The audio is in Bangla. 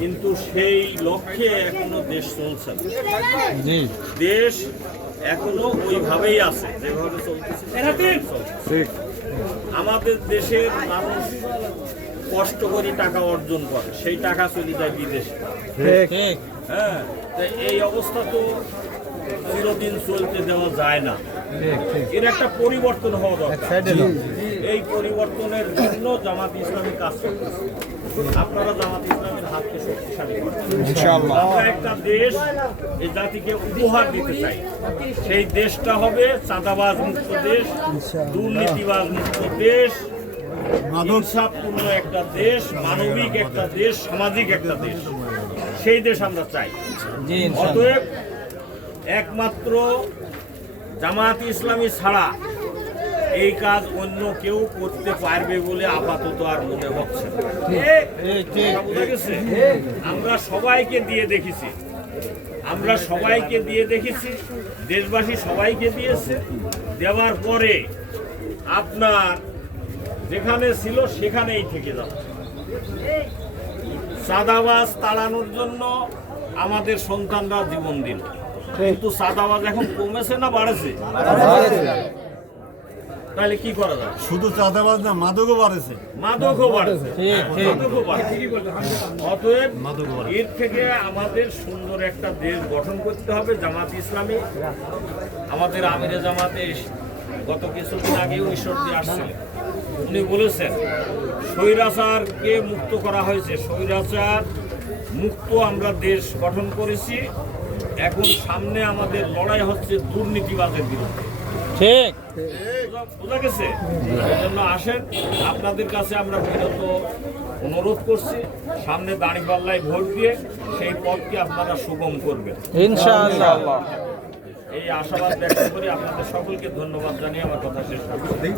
কিন্তু সেই লক্ষ্যে এখনও দেশ চলছে না। দেশ এখনও ওইভাবেই আছে যেভাবে চলতেছে সেভাবেই চলছে। ঠিক। আমাদের দেশের মানুষ কষ্ট করে টাকা অর্জন করে সেই টাকা চলে যায় বিদেশে। ঠিক। হ্যাঁ তো এই অবস্থা তো চিরদিন চলতে দেওয়া যায় না। ঠিক ঠিক। এর একটা পরিবর্তন হওয়া দরকার। এই পরিবর্তনের জন্য জামাত ইসলামী কাজ করতেছে। আপনারা জামাত ইসলামের হাতকে শক্তিশালী আমরা একটা দেশ এই জাতিকে উপহার দিতে চাই। সেই দেশটা হবে চাঁদাবাজ মুক্ত দেশ দুর্নীতিবাজ মুক্ত দেশ ইনসাফপূর্ণ একটা দেশ মানবিক একটা দেশ সামাজিক একটা দেশ। সেই দেশ আমরা চাই। অতএব একমাত্র জামাত ইসলামী ছাড়া এই কাজ অন্য কেউ করতে পারবে বলে আপাতত আর মনে হচ্ছে? আমরা সবাইকে দিয়ে দেখেছি। আমরা সবাইকে দিয়ে দেখেছি। দেশবাসী সবাইকে দিয়েছে। দেওয়ার পরে আপনার যেখানে ছিল সেখানেই থেকে যাচ্ছে সাদাবাজ তাড়ানোর জন্য আমাদের সন্তানরা জীবন দিল। কিন্তু সাদাবাজ এখন কমেছে না বাড়েছে। তাহলে কি করা যাবে শুধু চাঁদাবাজ না মাদকও বাড়েছে। মাদকও বাড়েছে। মাদকও বাড়েছে। অতএব এর থেকে আমাদের সুন্দর একটা দেশ গঠন করতে হবে জামাত ইসলামী। আমাদের আমিরে জামাতে গত কিছুদিন আগেও ঈশ্বর দিয়ে আসছিলেন। উনি বলেছেন স্বৈরাচারকে মুক্ত করা হয়েছে। স্বৈরাচার মুক্ত আমরা দেশ গঠন করেছি। এখন সামনে আমাদের লড়াই হচ্ছে দুর্নীতিবাজের বিরুদ্ধে। ঠিক। বোঝা- গেছে? এই জন্য আসেন আপনাদের কাছে আমরা বিরত অনুরোধ করছি সামনে দাঁড়িপাল্লায় ভোট দিয়ে সেই পথকে আপনারা সুগম করবেন। ইনশাআল্লাহ। এই আশাবাদ ব্যক্ত করে আপনাদের সকলকে ধন্যবাদ জানিয়ে আমার কথা শেষ করছি।